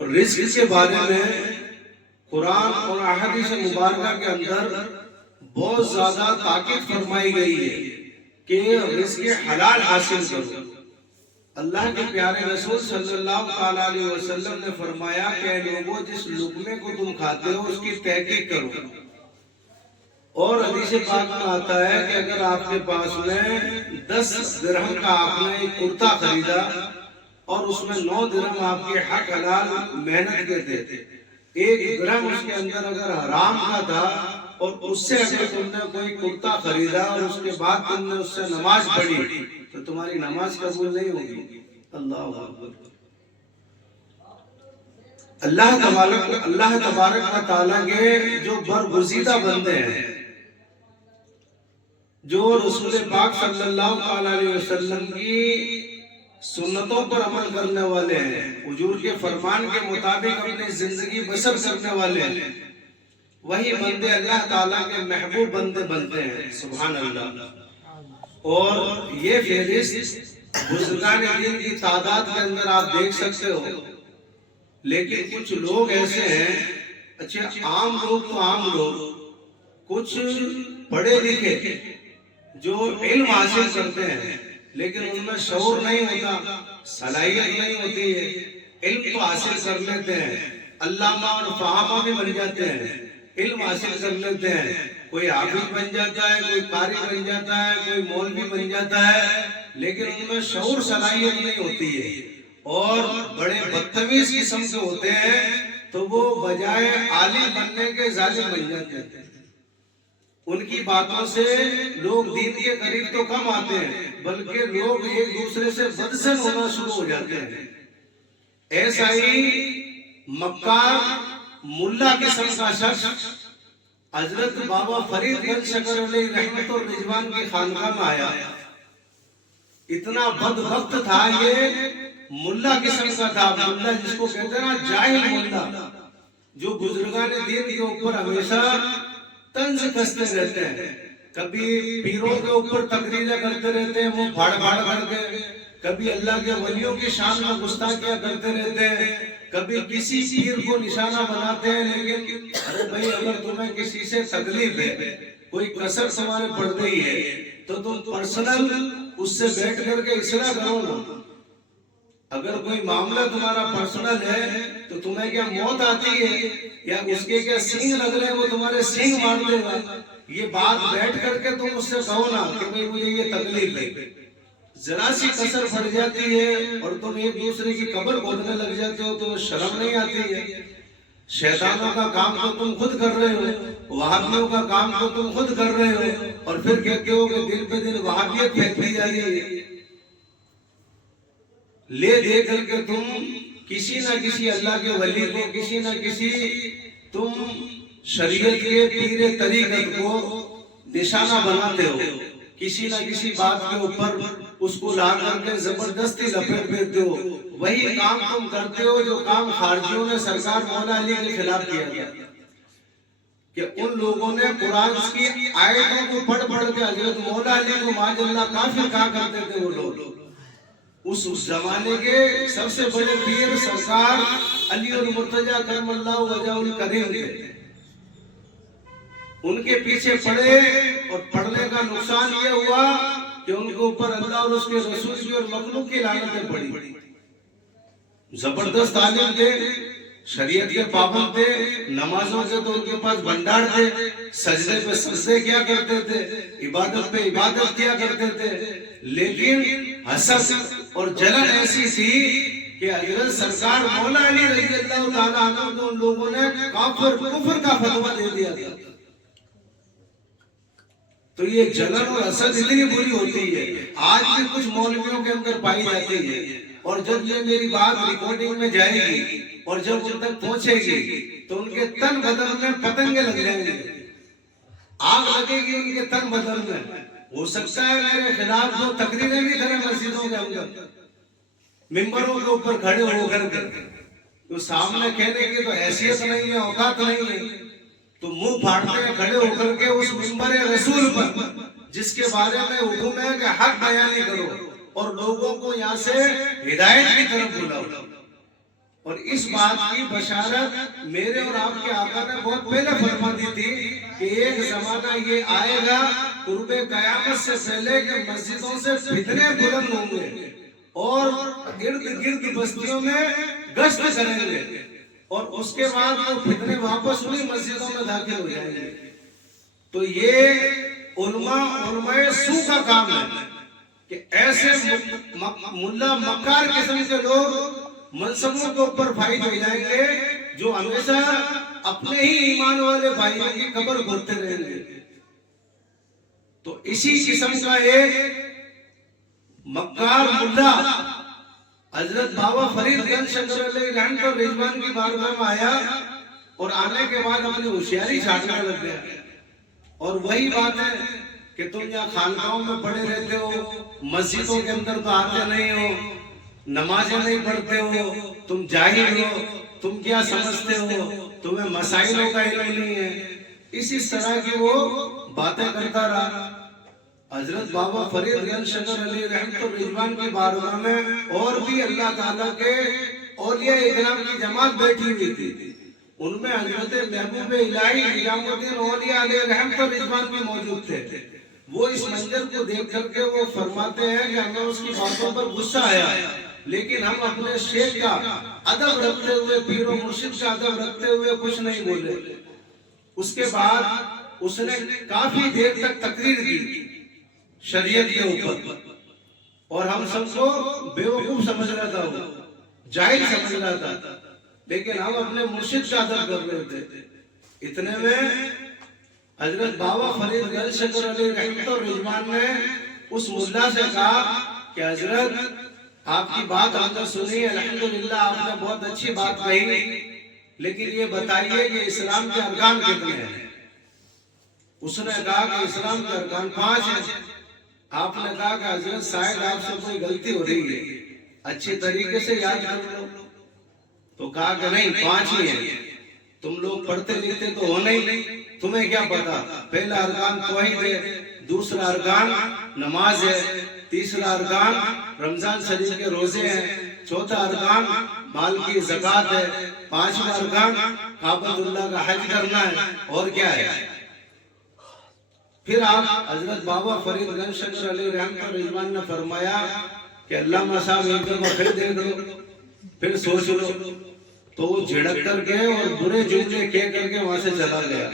رزق کے بارے میں قرآن اور احادیث مبارکہ کے اندر بہت زیادہ تاکید فرمائی گئی ہے کہ رزق حلال حاصل کرو۔ اللہ کے پیارے رسول صلی اللہ علیہ وسلم نے فرمایا کہ اے لوگوں، جس لقمے کو تم کھاتے ہو اس کی تحقیق کرو۔ اور حدیث پاک میں آتا ہے کہ اگر آپ کے پاس میں 10 درہم کا آپ نے ایک کرتا خریدا اور اس میں 9 درہم آپ کے حق حلال محنت کے تھے، 1 درہم اس کے اندر اگر حرام کا تھا اور اس سے اگر تم نے کوئی کرتا خریدا اور اس کے بعد تم نے اس سے نماز پڑھی تو تمہاری نماز قبول نہیں ہوگی۔ اللہ اکبر۔ اللہ تبارک و تعالیٰ کے جو برگزیدہ بندے ہیں، جو رسول پاک صلی اللہ علیہ وسلم کی سنتوں پر عمل کرنے والے ہیں، حضور کے فرمان کے مطابق اپنی زندگی بسر کرنے والے ہیں، وہی بندے اللہ تعالیٰ کے محبوب بندے بنتے ہیں۔ سبحان اللہ۔ اور یہ فہرست بزرگان دین کی تعداد کے اندر آپ دیکھ سکتے ہو، لیکن کچھ لوگ ایسے ہیں، اچھا عام لوگ تو عام لوگ، کچھ پڑھے لکھے جو علم حاصل کرتے ہیں لیکن ان میں شعور نہیں ہوتا، صلاحیت نہیں ہوتی ہے۔ علم تو حاصل کر لیتے ہیں، علامہ اور فہامہ بھی بن جاتے ہیں، علم حاصل کر لیتے ہیں، کوئی حافظ بن جاتا ہے، کوئی قاری بن جاتا ہے، کوئی مولوی بن جاتا ہے، لیکن ان میں شعور صلاحیت نہیں ہوتی ہے اور بڑے بدتمیز قسم کے ہوتے ہیں، تو وہ بجائے عالم بننے کے ظالم بن جاتے ہیں۔ ان کی باتوں سے لوگ دین کے قریب تو کم آتے ہیں بلکہ لوگ ایک دوسرے سے بدزن ہونا شروع ہو جاتے ہیں۔ ایسا ہی مکار ملا قسم کا شخص حضرت بابا فرید بن شکر علیہ رحمت اور رضوان کی خانقاہ میں آیا۔ اتنا بدبخت تھا، یہ ملا قسم کا تھا، ملا جس کو کہتے ہیں نا جاہل ملا، جو بزرگان دین کے اوپر ہمیشہ طنز کستے رہتے ہیں، کبھی پیروں کے اوپر تقریریں کرتے رہتے ہیں وہ بھاڑ بھاڑ کر کے، کبھی اللہ کے ولیوں کی شان میں گستاخیاں کرتے رہتے ہیں، کبھی کسی پیر کو نشانہ بناتے ہیں۔ لیکن ارے بھائی، اگر تمہیں کسی سے تکلیف ہے، کوئی کسر تمہارے پڑ گئی ہے تو تم پرسنل اس سے بیٹھ کر کے اصلاح کرو نا۔ اگر کوئی معاملہ تمہارا پرسنل ہے تو تمہیں کیا موت آتی ہے یا اس کے کیا سینگ لگ رہے ہیں وہ تمہارے سینگ مار دے گا؟ یہ بات بیٹھ کر کے تم اس سے کہو نا کہ بھئی مجھے یہ تکلیف ہے۔ ذرا سی کسر پڑ جاتی ہے اور تم ایک دوسرے کی قبر کھودنے لگ جاتے ہو، تمہیں شرم نہیں آتی ہے؟ شیطانوں کا کام تو تم خود کر رہے ہو، وہابیوں کا کام تو تم خود کر رہے ہو، اور پھر کہتے ہو کہ دن پہ دن وہابیت پھیلتی جا رہی ہے۔ لے دے کر کے تم کسی نہ کسی اللہ کے ولی کو، کسی نہ کسی تم شریعت کے پیر طریقت کو نشانہ بناتے ہو، کسی نہ کسی بات کے اوپر اس کو لا کر کے زبردستی لپیٹ دیتے ہو۔ وہی کام تم کرتے ہو جو کام خارجیوں نے سرکار مولا علی کے خلاف کیا تھا، کہ ان لوگوں نے قرآن کی آیتوں کو پڑھ پڑھ کے حضرت مولا علی کو معاذ اللہ کافر کہا کرتے تھے۔ وہ لوگ اس زمانے کے سب سے بڑے پیر سرکار علی المرتضیٰ کرم اللہ وجہ الکریم تھے، ان کے پیچھے پڑے اور پڑھنے کا نقصان یہ ہوا کہ ان کے اوپر اللہ اور اس کے رسول کی اور مخلوق کی لعنتیں پڑی۔ زبردست عالم تھے، شریعت کے پابند تھے، نمازوں کے تو ان کے پاس بھنڈار تھے، سجدے پہ سجدے کیا کرتے تھے، عبادت پہ عبادت کیا کرتے تھے، لیکن حسد اور جلن ایسی تھی کہ حضرت سرکار مولا علی رضی اللہ تعالیٰ عنہ کو ان لوگوں نے کفر کا فتویٰ دے دیا تھا۔ تو یہ جلن اور حسد اتنی بری ہوتی ہے، آج بھی کچھ مولویوں کے اندر پائی جاتی ہے، اور جب یہ میری بات ریکارڈنگ میں جائے گی اور جب ان تک پہنچے گی تو ان کے تن بدن میں پتنگے لگ جائیں گے، آگ لگے گی ان کے تن بدن میں۔ ہو سکتا ہے میرے خلاف جو تقریریں بھی کریں مسجدوں کے اندر، ممبروں کے اوپر کھڑے ہو کر کے، تو سامنے کہنے کی تو حیثیت نہیں ہے، اوقات نہیں ہے، تو منہ پھاڑتے ہیں کھڑے ہو کر کے اس ممبر رسول پر جس کے بارے میں حکم ہے کہ حق بیانی کرو اور لوگوں کو یہاں سے ہدایت کی طرف بلاؤ۔ اور اس بات کی بشارت میرے اور آپ کے آقا نے بہت پہلے فرما دی تھی کہ ایک زمانہ یہ آئے گا قرب قیامت سے پہلے کہ مسجدوں سے فتنے بلند ہوں گے اور ارد گرد بستیوں میں گشت کریں گے، اور اس کے بعد وہ فتنے واپس انہی مسجدوں میں داخل ہو جائیں گے۔ تو یہ علماء سو کا کام ہے کہ ایسے ملا مکار قسم کے لوگ منصبوں کے اوپر فائد ہو جائیں گے جو ہمیشہ اپنے ہی ایمان والے بھائیوں کی قبر کھودتے رہیں گے۔ تو اسی قسم کا ایک مکار ملا حضرت بابا فرید گنج شنکر علیہ رحمت اور رضوان کی بارگاہ میں آیا، اور آنے کے بعد اپنی ہوشیاری چھانٹنے لگ گیا، اور وہی بات ہے کہ تم یہاں خانقاہوں میں پڑے رہتے ہو، مسجدوں کے اندر تو آتے نہیں ہو، نمازیں نہیں پڑھتے ہو، تم جاہل ہو، تم کیا سمجھتے ہو، تمہیں مسائلوں کا علم نہیں ہے، اس طرح کی وہ باتیں کرتا رہا۔ حضرت بابا فرید گنج شنکر علیہ رحمت اور رضوان کی بارگاہ میں اور بھی اللہ تعالیٰ کے اولیاء اکرام کی جماعت بیٹھی ہوئی تھی، ان میں حضرت محبوب الہی نظام الدین اولیاء علیہ رحمت اور رضوان بھی موجود تھے۔ وہ اس منظر کو دیکھ کر کے وہ فرماتے ہیں کہ ہمیں اس کی باتوں پر غصہ آیا، لیکن ہم اپنے شیخ کا ادب رکھتے ہوئے، پیر و مرشد کا ادب رکھتے ہوئے کچھ نہیں بولے۔ اس کے بعد اس نے کافی دیر تک تقریر کی شریعت کے اوپر، اور ہم سب کو بیوقوف سمجھ رہا تھا، وہ جاہل سمجھ رہا تھا، لیکن ہم اپنے مرشد کا ادب کر رہے تھے۔ اتنے میں حضرت بابا فرید گنج شنکر علیہ رحمت اور رضوان نے اس ملا سے کہا کہ حضرت آپ کی بات ہم نے سنی، الحمدللہ آپ نے بہت اچھی بات کہی، لیکن یہ بتائیے کہ اسلام کے ارکان کتنے ہیں؟ اس نے کہا کہ اسلام کے ارکان 5 ہیں۔ آپ نے کہا کہ حضرت شاید آپ سے کوئی غلطی ہو رہی ہے، اچھی طریقے سے یاد کر لو۔ تو کہا کہ نہیں، 5 ہی ہیں، تم لوگ پڑھتے لکھتے تو ہو نہیں، تمہیں کیا پتا؟ پہلا ارکان توحید ہے، دوسرا ارکان نماز ہے، تیسرا ارکان رمضان شریف کے روزے ہیں، چوتھا ارکان مال کی زکوٰۃ ہے، 5واں ارکان کعبۃ اللہ کا حج کرنا ہے، اور کیا ہے؟ پھر آپ حضرت بابا فرید گنج شنکر علیہ رحمت اور رضوان نے فرمایا کہ علامہ صاحب ایک دفعہ پھر دیکھ لو، پھر سوچ لو۔ تو وہ جھڑک کر کے اور برے جملے کہہ کر کے وہاں سے چلا گیا۔